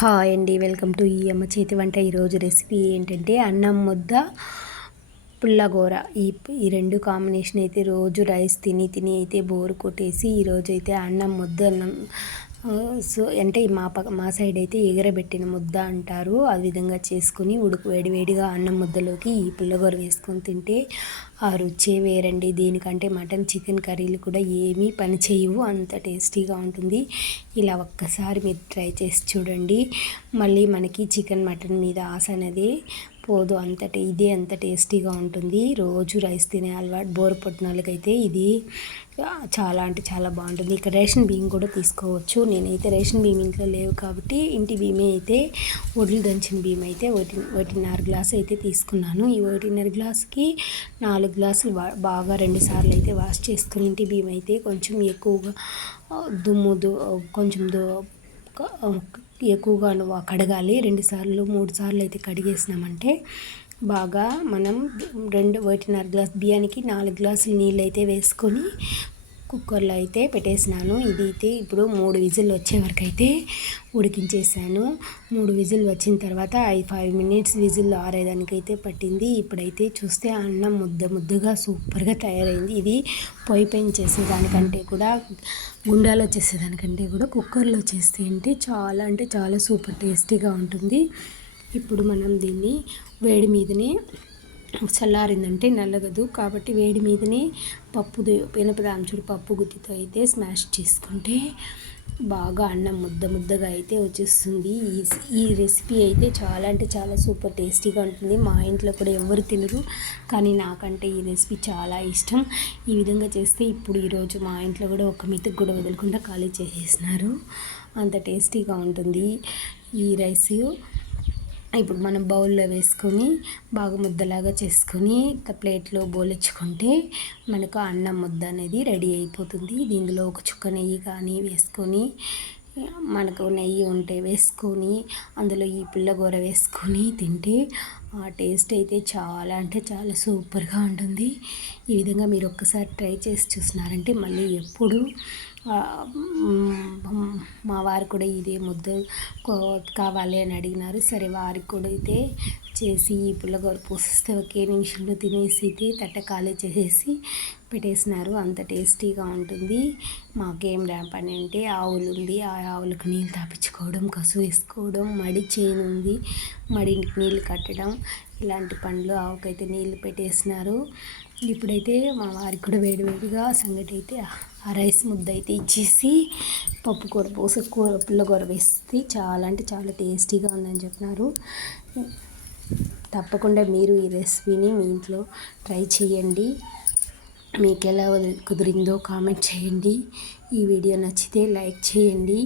Hi అండి, welcome to ఈ అమ్మ చేతి వంట. ఈరోజు రెసిపీ ఏంటంటే అన్నం ముద్ద పుల్లగూర. ఈ రెండు కాంబినేషన్ అయితే రోజు రైస్ తిని తిని అయితే బోరు కొట్టేసి ఈరోజు అయితే అన్నం ముద్ద అన్నం సో అంటే మా సైడ్ అయితే ఎగరబెట్టిన ముద్ద అంటారు. ఆ విధంగా చేసుకుని వేడివేడిగా అన్నం ముద్దలోకి ఈ పుల్లగూర వేసుకొని తింటే ఆ రుచే వేరండి. దీనికంటే మటన్ చికెన్ కర్రీలు కూడా ఏమీ పని చేయవు, అంత టేస్టీగా ఉంటుంది. ఇలా ఒక్కసారి మీరు ట్రై చేసి చూడండి. మళ్ళీ మనకి చికెన్ మటన్ మీద ఆశ అనేది పోదు, ఇదే అంత టేస్టీగా ఉంటుంది. రోజు రైస్ తినే అలవాటు బోరు పుట్టిన వాళ్ళకైతే ఇది చాలా అంటే చాలా బాగుంటుంది. ఇక్కడ రేషన్ బియ్యం కూడా తీసుకోవచ్చు. నేనైతే రేషన్ బియ్యం ఇంట్లో లేవు కాబట్టి ఇంటి బియ్యమే అయితే వడ్లు దంచిన బియ్యం అయితే 1.5 గ్లాసు అయితే తీసుకున్నాను. ఈ 1.5 గ్లాసుకి 4 గ్లాసులు బాగా 2 సార్లు అయితే వాష్ చేసుకుని ఇంటి బియ్యం అయితే కొంచెం ఎక్కువగా కొంచెం ఎక్కువగా కడగాలి. 2 సార్లు 3 సార్లు అయితే కడిగేసినామంటే బాగా మనం 1.5 గ్లాస్ బియ్యానికి 4 గ్లాసులు నీళ్ళు అయితే వేసుకొని కుక్కర్లో అయితే పెట్టేసినాను. ఇది అయితే ఇప్పుడు 3 విజిల్ వచ్చే వరకు అయితే ఉడికించేసాను. 3 విజిల్ వచ్చిన తర్వాత 5 మినిట్స్ విజిల్ ఆరేదానికి అయితే పట్టింది. ఇప్పుడైతే చూస్తే అన్నం ముద్దగా సూపర్గా తయారైంది. ఇది పొయ్యి పైన చేసేదానికంటే కూడా గుండాలో చేసేదానికంటే కూడా కుక్కర్లో చేస్తే అంటే చాలా సూపర్ టేస్టీగా ఉంటుంది. ఇప్పుడు మనం దీన్ని వేడి మీదనే చల్లారిందంటే నల్లగదు కాబట్టి వేడి మీదనే మినపదాంచుడు పప్పు గుత్తితో అయితే స్మాష్ చేసుకుంటే బాగా అన్నం ముద్దగా అయితే వచ్చేస్తుంది. ఈ రెసిపీ అయితే చాలా అంటే చాలా సూపర్ టేస్టీగా ఉంటుంది. మా ఇంట్లో కూడా ఎవరు తినరు, కానీ నాకంటే ఈ రెసిపీ చాలా ఇష్టం. ఈ విధంగా చేస్తే ఈరోజు మా ఇంట్లో కూడా ఒక మెతుకు కూడా వదలకుండా ఖాళీ చేసేసినారు. అంత టేస్టీగా ఉంటుంది ఈ రైస్. ఇప్పుడు మనం బౌల్లో వేసుకొని బాగా ముద్దలాగా చేసుకొని ప్లేట్లో బోలించుకుంటే మనకు అన్నం ముద్ద అనేది రెడీ అయిపోతుంది. దీనిలో ఒక చుక్క నెయ్యి కానీ వేసుకొని, మనకు నెయ్యి ఉంటే వేసుకొని అందులో ఈ పుల్లగూర వేసుకొని తింటే ఆ టేస్ట్ అయితే చాలా అంటే చాలా సూపర్గా ఉంటుంది. ఈ విధంగా మీరు ఒక్కసారి ట్రై చేసి చూసినారంటే మళ్ళీ ఎప్పుడు మా వారు కూడా ఇదే ముద్ద కావాలి అని అడిగినారు. సరే, వారికి కూడా అయితే చేసి ఈ పుల్లగూర పోసిస్తే ఒకే నిమిషంలో తినేసి అయితే తట్ట ఖాళీ చేసేసి పెట్టేసినారు. అంత టేస్టీగా ఉంటుంది. మాకేం పని అంటే ఆవులు ఉంది, ఆ ఆవులకు నీళ్ళు తాపించుకోవడం, కసు వేసుకోవడం, మడి చేను ఉంది, మడికి నీళ్ళు కట్టడం, ఇలాంటి పనులు. ఆవుకైతే నీళ్ళు పెట్టేసినారు. ఇప్పుడైతే మా వారికి కూడా వేడివేడిగా సంగటి అయితే ఆ రైస్ ముద్ద అయితే ఇచ్చేసి పప్పు పోసి పుల్లగూర వేస్తే చాలా అంటే చాలా టేస్టీగా ఉందని చెప్పినారు. తప్పకుండా మీరు ఈ రెసిపీని మీ ఇంట్లో ట్రై చేయండి. మీకు ఎలా కుదిరిందో కామెంట్ చేయండి. ఈ వీడియో నచ్చితే లైక్ చేయండి.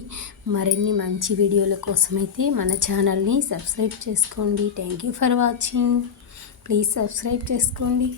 మరిన్ని మంచి వీడియోల కోసమైతే మన ఛానల్ని సబ్స్క్రైబ్ చేసుకోండి. Thank you for watching. Please subscribe చేసుకోండి.